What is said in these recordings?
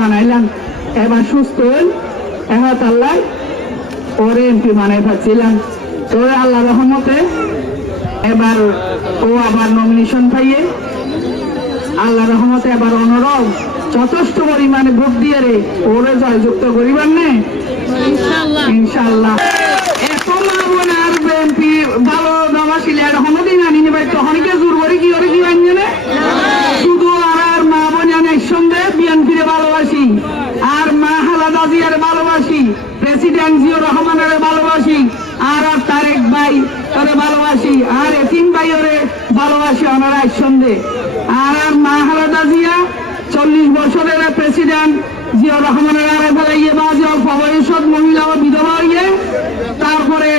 বানাইলাম, এবার সুস্থ হইল, এবার আল্লাহ ওরে এমপি বানাই পাচ্ছিলাম। তো আল্লাহ রহমতে এবার ও আবার নমিনেশন পাইয়ে আল্লাহ রহমতে এবার অনরব যথেষ্ট পরিমাণে ভোট দিয়ে রে ওরে জয়যুক্ত করিবার নে ইনশাআল্লাহ। এখন আর এমপি ভালো নবাসিলে এরকম দিন আনি নেবে তখনকে জোর করে কি করে কি আনছে না শুধু আর মা বোন একসঙ্গে বিএনপিরে ভালোবাসি, আর মা খালেদা জিয়ার ভালোবাসি, প্রেসিডেন্ট জিয়াউর রহমানের ভালোবাসি, আর তারেক ভাই ওরে ভালোবাসি, আর এতিম ভাই ওরে ভালোবাসি ওনারা একসঙ্গে। আর মা খালেদা জিয়া 40 বছরের প্রেসিডেন্ট জিয়াউর রহমানের আরে ফেলাইয়ে বা পরিষদ মহিলা ও বিধবা হইয়ে তারপরে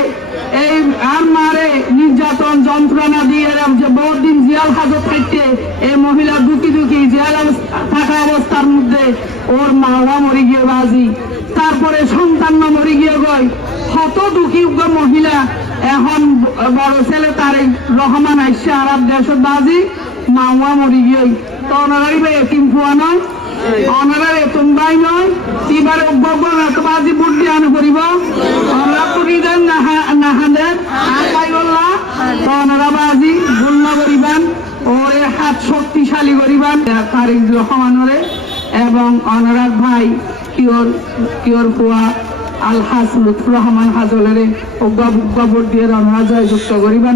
এই আর মারে নির্যাতন যন্ত্রণা দিয়ে যে বহুত দিন জিয়াল হাজত থাকতে এই মহিলা দুঃখী জিয়াল থাকা অবস্থার মধ্যে ওর মা মরে গিয়ে বাজি, তারপরে সন্তান মরে গিয়ে গয় কত দুঃখী মহিলা। এখন বড় ছেলে তারেক রহমান আইসে আরব দেশের বাজি মা মরে গিয়ে তো ওনারাই এতিম ফুয়া নয়, ওনারা এতম ভাই নয়, এবারে বাজি ভোট দিয়ে আনো করিব ওনারা তো হৃদয় নাহাদের আর পাই বললা তো ওনারা বাজি ভুল না করিবান, ওরে হাত শক্তিশালী করিবান তারেক রহমানরে এবং ওনারার ভাই কিওর ফুয়া আলহাজ লুৎফুর রহমান হাজলের ভোট দিয়ে ওনারা জয়যুক্ত করিবান।